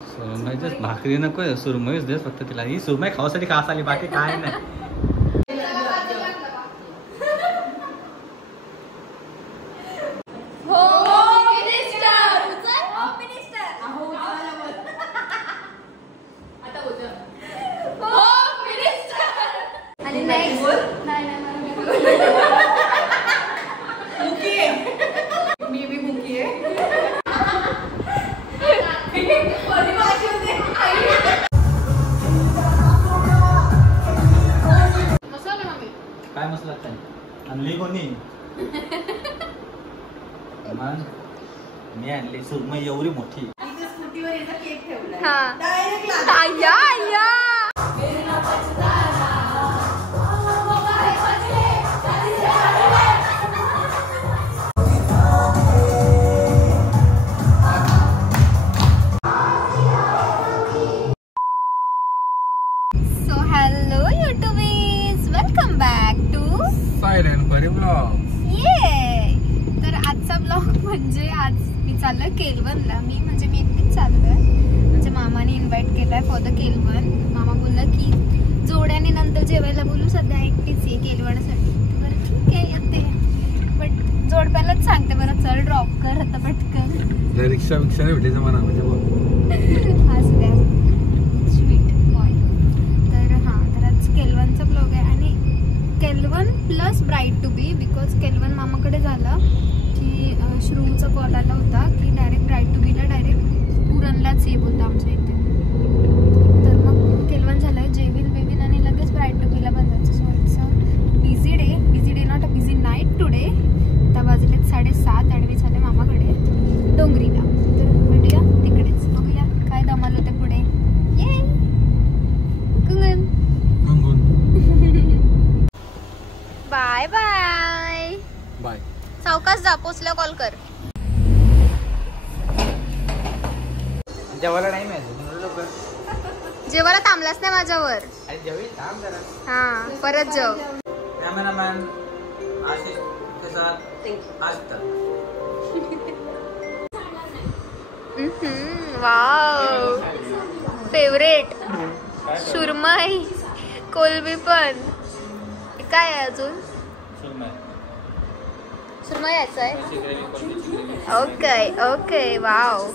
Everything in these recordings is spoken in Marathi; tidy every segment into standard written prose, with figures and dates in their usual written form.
सुरमईच भाकरी नको सुरमईच देस फक्त तिला ही सुरमई खावासाठी खास आली बाकी काय नाही. काय मस्त लागतं आणली कोणी मी आणली सुरमई एवढी मोठी. तर आजचा ब्लॉग म्हणजे आज मी चाललोय केलवनला. मी एकटीच चाललोय. म्हणजे मामाने इन्व्हाइट केलाय फॉर द केलवन. मामा बोलला की जोड्याने नंतर जेवायला बोलू, सध्या एकटीच आहे केलवनासाठी. बरं ठीक आहे येते, बट जोडप्यालाच सांगते बरं चल ड्रॉप कर आता पटकन. रिक्षा भेटायचं म्हणा असं स्वीट बॉय. तर हां, तर आज केलवनचा ब्लॉग आहे आणि केलवन plus bride to be. Because केलवन मामाकडे झालं की श्रूचा कॉल आला होता की डायरेक्ट ब्राईड टू बीला डायरेक्ट पुरणलाच ये बोलतो आमच्या इथे. तर मग केलवन झालं जेविल बेविल आणि लगेच ब्राईड टू बीला बनवायचं. So it's a busy day not a busy night today. आता वाजलेत 7:30 आणि मी झाले मामाकडे डोंगरीला. तर भेटूया तिकडेच, बघूया काय धमाल होते पुढे. ये कुंगन बाय बाय बाय. सावकाश जा, पोचल्या कॉल कर. जेवायला नाही मिळायचं. जेवायला थांबलास नाही माझ्यावर. थांब जरा. हा परत जेव. कॅमेरामॅन आशिष के साथ आज तक. वाव फेवरेट सुरमई कोलबी पण. काय आहे अजून? सुरमई यायचं आहे. Okay okay wow.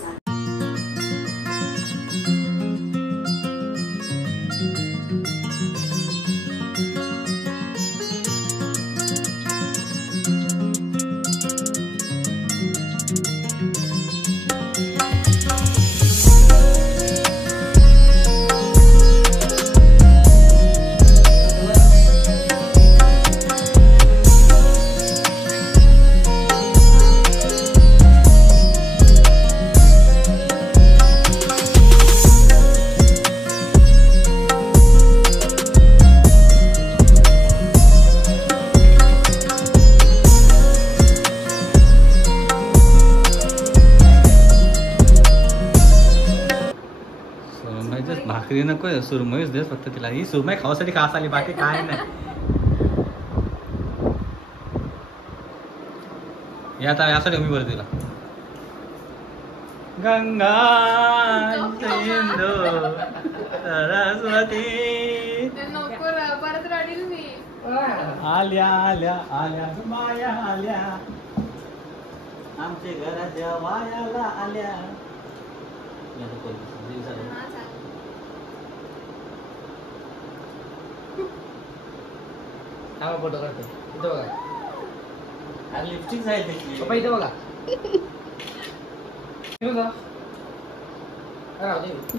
भाकरी नको सुरमईच देस फक्त तिला ही सुरमई खावासाठी खास आली बाकी काय नाही. यासाठी मी बरं तिला गंगा सिंधू सरस्वती आल्या आल्या आल्या माया आल्या आमच्या घराच्या वायाला आल्या. फोटो काढतो इथं बघा. लिपस्टिक जाईल त्याची पप्पा इथं बघा.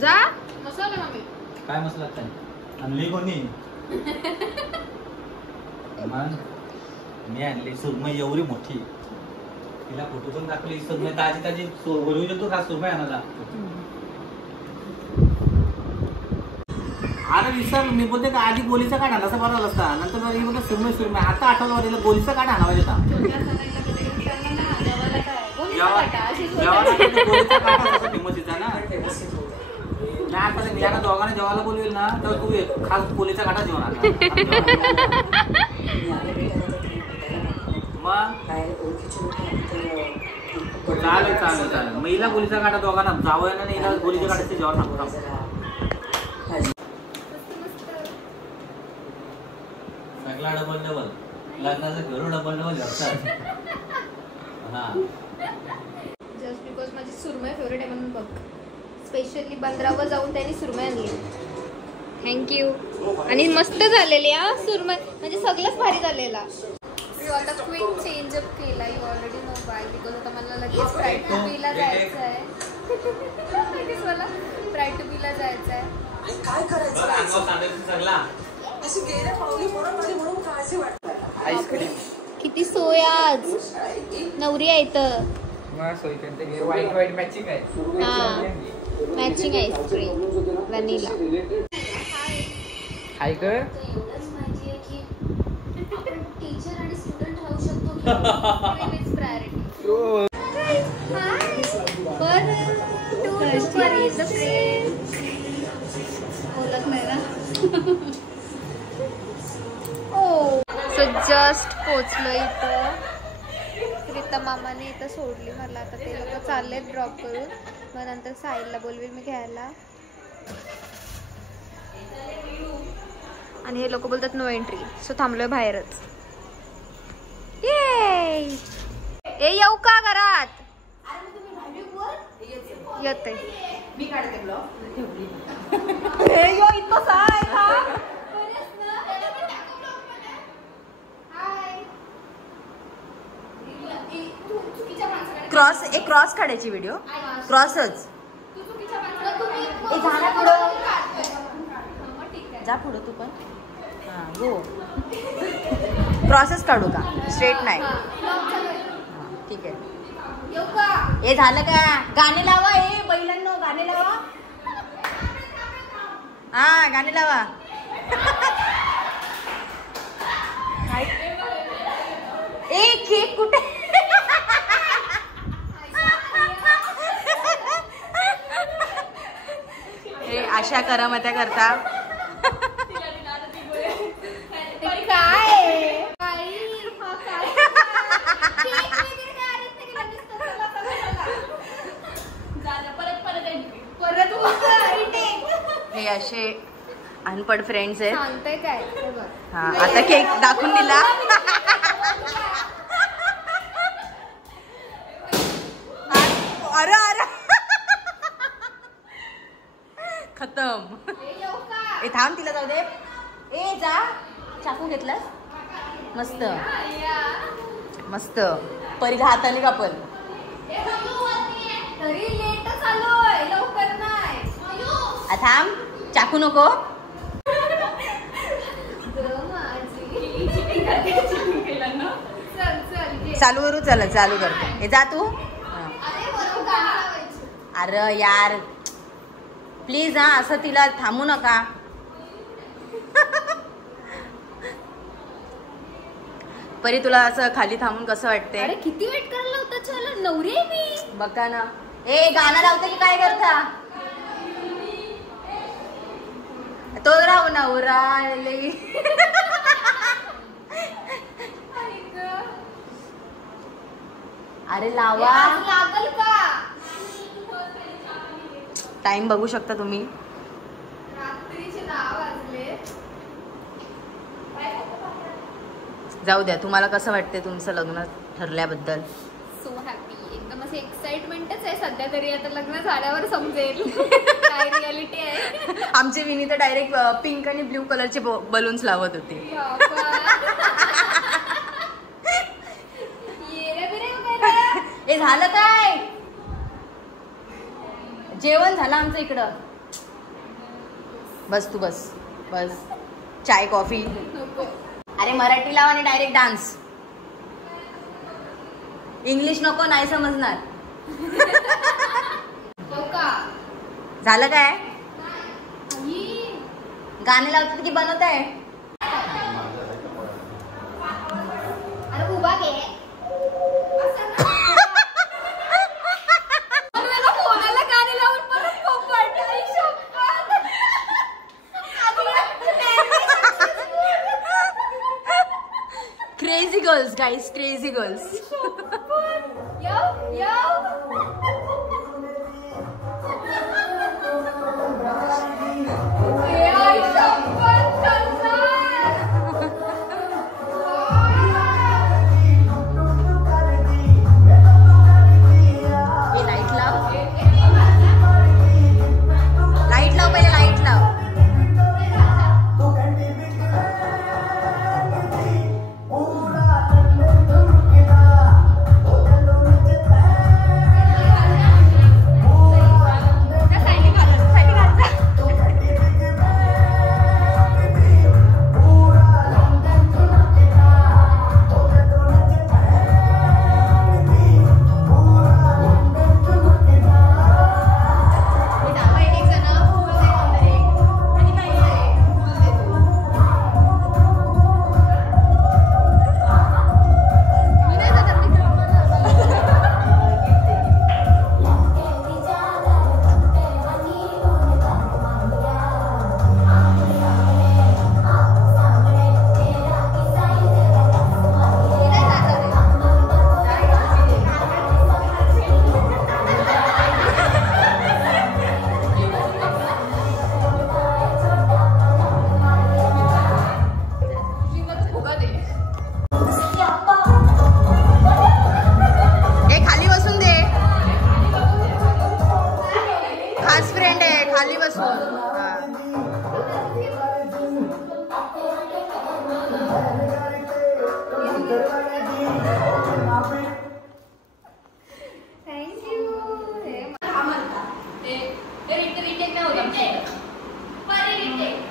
जा काय मस्त लागतं आणली कोणी मी आणली सुरमई एवढी मोठी. तिला फोटो पण दाखवली. सुरमई ताजी ताजी बोलवू शकतो का सुरमई आणायला. अरे विसरलो मी. बोलते का आधी गोलीचा काढ आणला असं बरोबर असता. नंतर मला सुरमई सुरमई आता आठवलं तिला गोलीचा काढ आणा पाहिजे होता. फेमस ना आता दोघांना जेवायला बोलवेल ना तर तू खास पोलीचा काटा जेवण मग चालेल चालेल चालेल. मग हिला गोलीचा काटा दोघांना जावं ना, हिला गोलीच्या काट्याचे जेवण सांगू सगळा डबल डबल लग्नाचं घरून डबल डबल घालतात. हा जस्ट बिकॉज माझी सुरमई फेवरेट आहे म्हणून बघ, स्पेशली बंदरावर जाऊन त्यांनी सुरमई आणली. थँक्यू. आणि मस्त झालेली हा सुरमई, म्हणजे सगळंच भारी झालेला. आता क्विक चेंजअप केला, you already know bye, because आता मला लगेच फ्राय टू बीला जायचं आहे. लगेच मला फ्राय टू बीला जायचं आहे. काय करायचं सगळा अशी गेल्या पावली म्हणून काळजी वाटत. आईस्क्रीम किती सोय आज, नवरी आहे तर व्हाईट व्हाईट मॅचिंग आहे. हा मॅचिंग आईस्क्रीम व्हॅनिला. हाय कर टीचर आणि स्टुडंट राहू शकतो की प्रायोरिटी. बोलत नाही ना. सो जस्ट पोचलो इथं. प्रीता मामाने इथं सोडली मला. आता ते लोक चाललेत ड्रॉप करून, मग नंतर साहिलला बोलवेल मी घ्यायला. आणि हे लोक बोलतात नो एंट्री, सो थांबलोय बाहेरच. ए येऊ का घरात? येते मी काढते ब्लॉग. क्रॉस एक क्रॉस काढायची व्हिडिओ, क्रॉसच. जा पुढं तू पण. हा हो क्रॉसच काढू का, स्ट्रेट नाही? ठीक आहे. हे झालं का? गाणे लावा. हे बैलांनो गाणे लावा. हा गाणे लावा. ए केक कुठे? हे अशा करामत्या करता. हे असे अनपढ फ्रेंड्स आहेत. सांगते काय? हा आता केक दाखवून दिला. अरे अरे खतम. ए थांब, तिला जाऊ दे. ए जा, चाकू घेतलास? मस्त मस्त. परीला हाताने कापल. थांब, चाकू नको. चालू करू. चला चालू करतो. हे जा तू. अरे यार प्लीज हा, असं तिला थांबू नका. परी तुला असं खाली थांबून कसं वाटते? अरे किती वेट करायला होता. चला नवरी आहे मी. बघा ना. ए गाणं लावते की काय करता? तो राहू ना उराले. अरे लावा. लागल का? टाइम बघू शकता तुम्ही. रात्रीचे 10 वाजले. जाऊ द्या. तुम्हाला कसं वाटते तुमचं लग्न ठरल्याबद्दल? So happy. एकदम असे एक्साइटमेंटच आहे सध्या तरी. आता लग्न झाल्यावर समजेल काय रियालिटी आहे. आमचे विनी तर डायरेक्ट पिंक आणि ब्ल्यू कलरचे बलून्स लावत होते. हे झालं काय? जेवण झालं आमचं इकडं. बस तू बस बस. चाय कॉफी. अरे मराठी लावा आणि डायरेक्ट डान्स. इंग्लिश नको, नाही समजणार. झालं काय? गाणे लावतात की बनवत आहे? अरे उभा घे. कोणाला गाणे लावून परत पोपट. Crazy girls guys, crazy girls.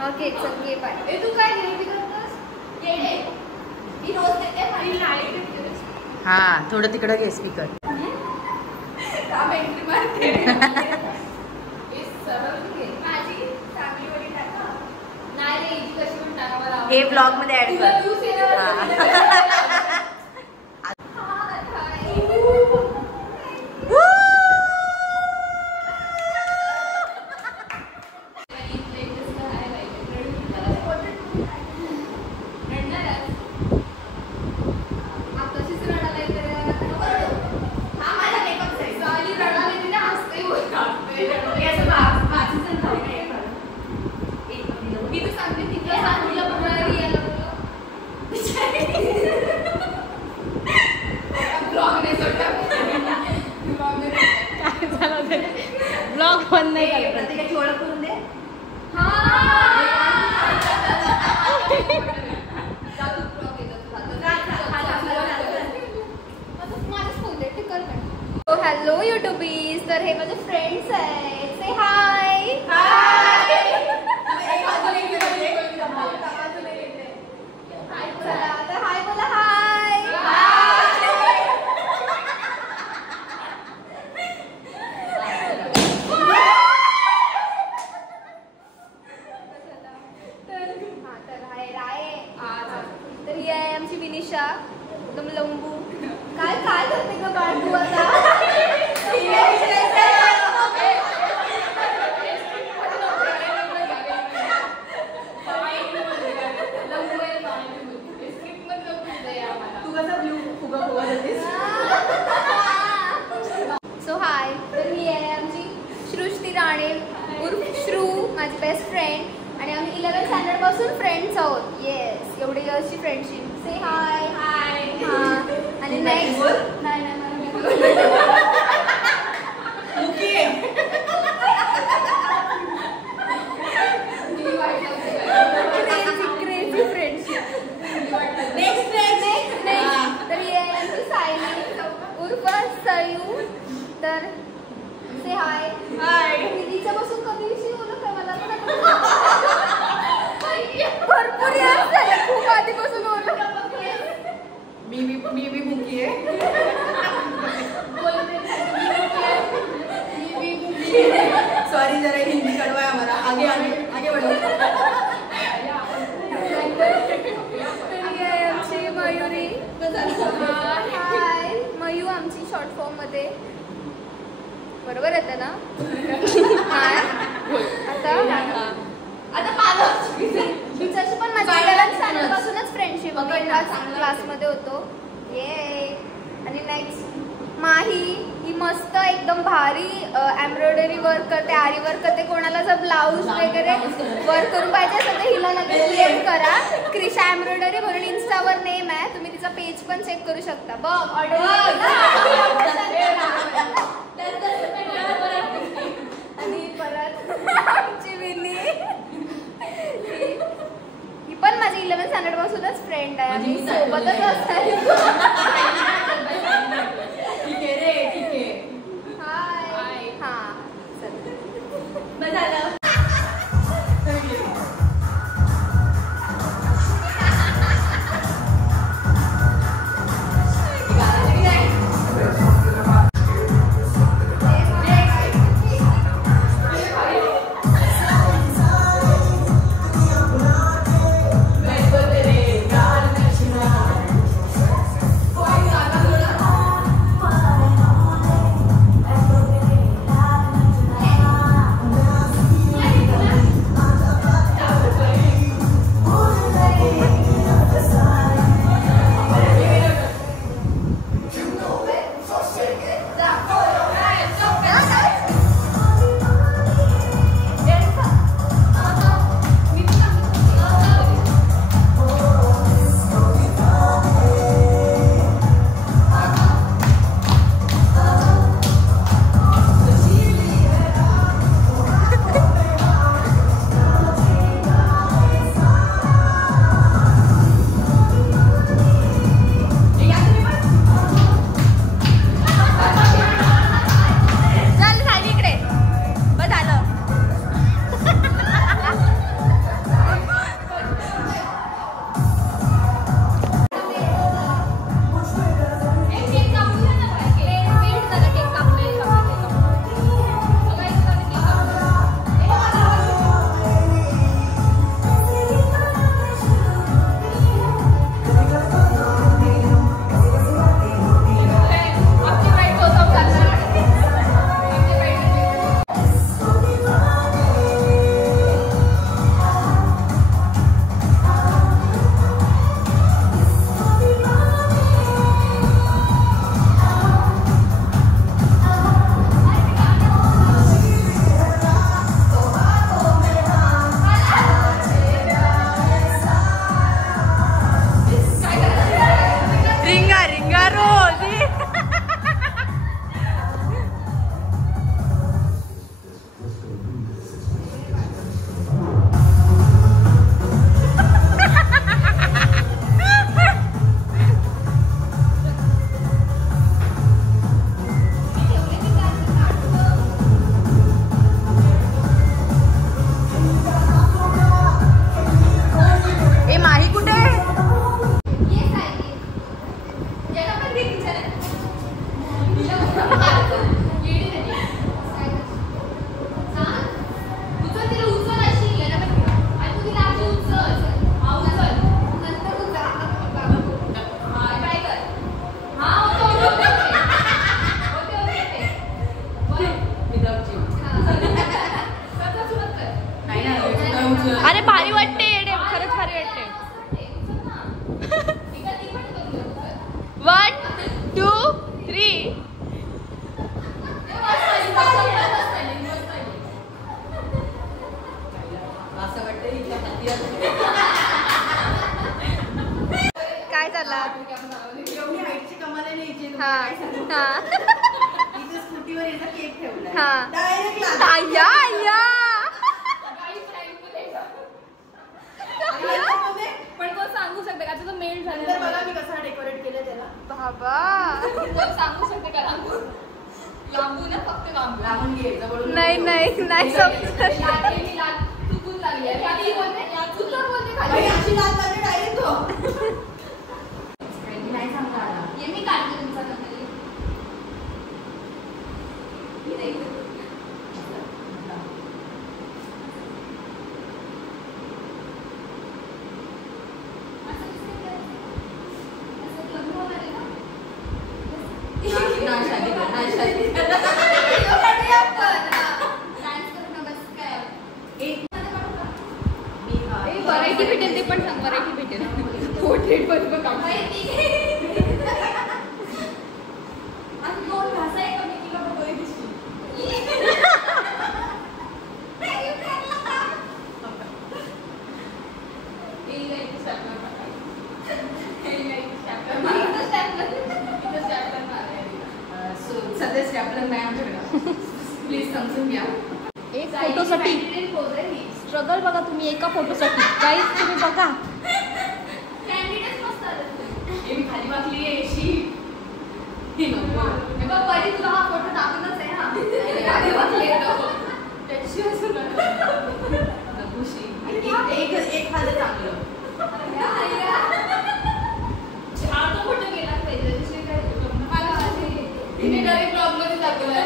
Okay चल ये बाय ए तू काय नेहमी करतोस येडे मी रोज देते माझी लाईट हा थोडं तिकडं घे स्पीकर काम एंट्री मारते इस सरळ घे माझी चांगली वडी टाका नाही रे ही कशी पण टाका मला हे ब्लॉग मध्ये ऍड कर ब्लॉग बंद नाही झाला प्रत्येकाची ओळख करून दे हॅलो युट्यूबीज तर हे माझे फ्रेंड्स आहेत से हाय चला तर हाय बोला हाय तर ही आहे आमची विनिशा एकदम लंबू काय काय करते ग बाळ तू आता सो हाय तर ही आहे आमची सृष्टी राणे उर्फ श्रू माझी बेस्ट फ्रेंड आणि आम्ही 11th स्टँडर्ड पासून फ्रेंड्स आहोत येस एवढी इयर्सची फ्रेंडशिप से हाय हाय हां आणि नेक्स्ट नाही क्रेझी फ्रेंडशिप नेक्स्ट तर ही आहे आमची सायली उर्फ सयू तर से हाय हाय दीदीच्या पासून कधी विषयी बोलू काय मला भरपूर याद झालं खूप आधीपासून बोलू मी मुकी आहे सॉरी जरा हिंदी कड़वा है हमारा आगे आगे आगे बढ़ो आमची मयुरी हाय मयू आमची शॉर्ट फॉर्म मध्ये बरोबर येतं ना आता तिच्याशी पण माझ्या 11th स्टँडर्ड पासूनच फ्रेंडशिप क्लासमध्ये होतो ये आणि नेक्स्ट माही ही मस्त एकदम भारी एम्ब्रॉयडरी वर्क करते, आरी वर्क करते. कोणाला जर ब्लाऊज वगैरे वर्क करून पाहिजे असेल तर हिला लगेच DM करा. क्रिशा एम्ब्रॉयडरी म्हणून इंस्टावर नेम आहे, तुम्ही तिचा पेज पण चेक करू शकता. बघ ऑर्डर. आणि परत आमची विनी, ही पण माझी 11th स्टँडर्ड पासूनच फ्रेंड आहे. आम्ही सोबतच असतो. हाय. हा चल. अरे भारी वाटते, खरंच भारी वाटते. 1 2 3 काय झाला? हा हा स्कूटीवर केक ठेवला. पण तो सांगू शकते का तुझं मेल झालं? बघा मी कसा डेकोरेट केलं त्याला. बाबा सांगू शकते का? लांबू ना, फक्त लांबून घे. नाही नाही नाही समजत. चुकून लागली डायरेक्ट तो. नाही सांगता मी काढते तुमचा व्हरायटी भेटेल ते पण सांग. व्हरायटी भेटेल पोर्ट्रेट पण दोन भाषा आहे कमी घरातलं नाही आमच्याकडे. प्लीज समजून घ्या. एक फोटोसाठी स्ट्रगल बघा तुम्ही एका फोटोसाठी काहीच तुम्ही बघा. मी खाली वाकली आहे अशी. ही नको. हे बघ परी तुला हा फोटो टाकूनच आहे हा. खाली वाकली आहे नको. त्याच्याशिवाय सुरू नकोशी. एक खाल्लं चांगलं. छान तो फोटो गेला पाहिजे. त्याच्याशिवाय काय तिने डायरेक्ट ब्लॉग मध्ये दाखवलाय.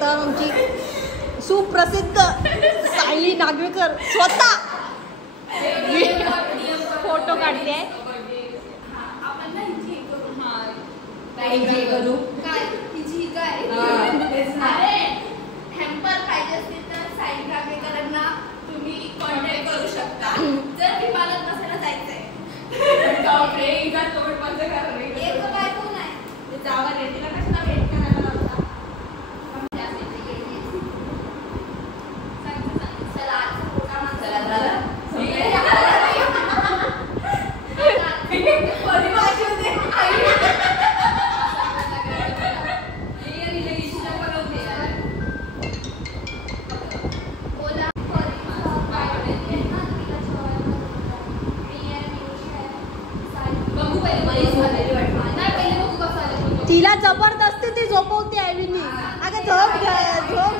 तर आमची सुप्रसिद्ध सायली नागवेकर स्वतः फोटो काढते. करू काय तिची काय हॅम्पर पाहिजे असतील तर साई राखेकरांना तुम्ही कॉन्टॅक्ट करू शकता. जर विमानात बसायला जायचंय एक काय कोण आहे जावा रे तिला कशाला भेट करायला लावता. चला आज फोटा माणसाला तिला जबरदस्ती ती झोपवते आयविनी. अगं झोप घ्या झोप.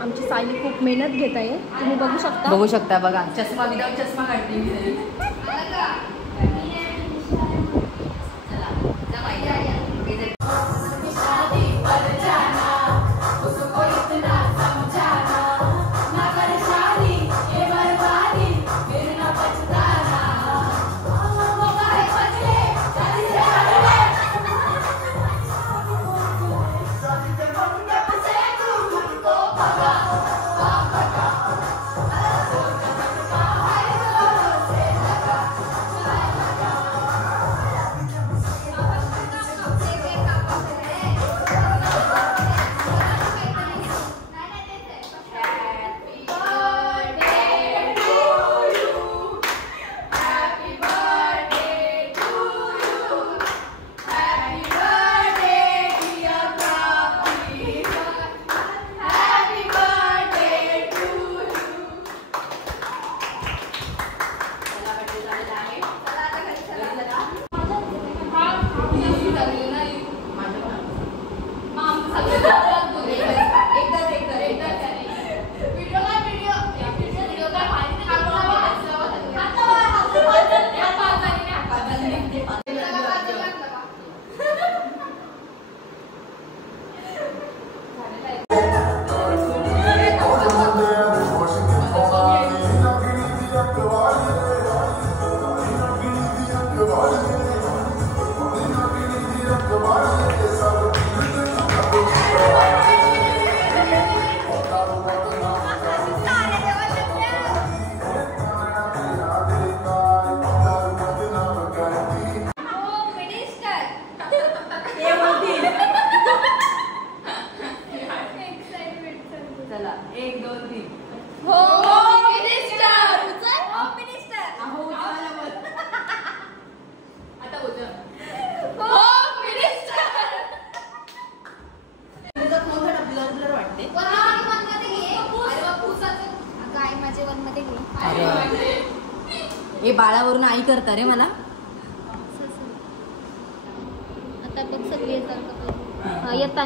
आमची सायली खूप मेहनत घेत आहे तुम्ही बघू शकता. बघू शकता बघा चष्मा विदाउट चष्मा काढते मी. चला 1 2 3 हो मिनिस्टर हो मिनिस्टर आता उचल हो मिनिस्टर. तुझा फोन थोडा ब्लर ब्लर वाटते. वन मध्ये घे. अरे बापूसाचं काय माझे वन मध्ये घे. हे बाळावरून आई करता रे मला. आता बघ सगळी येतात येता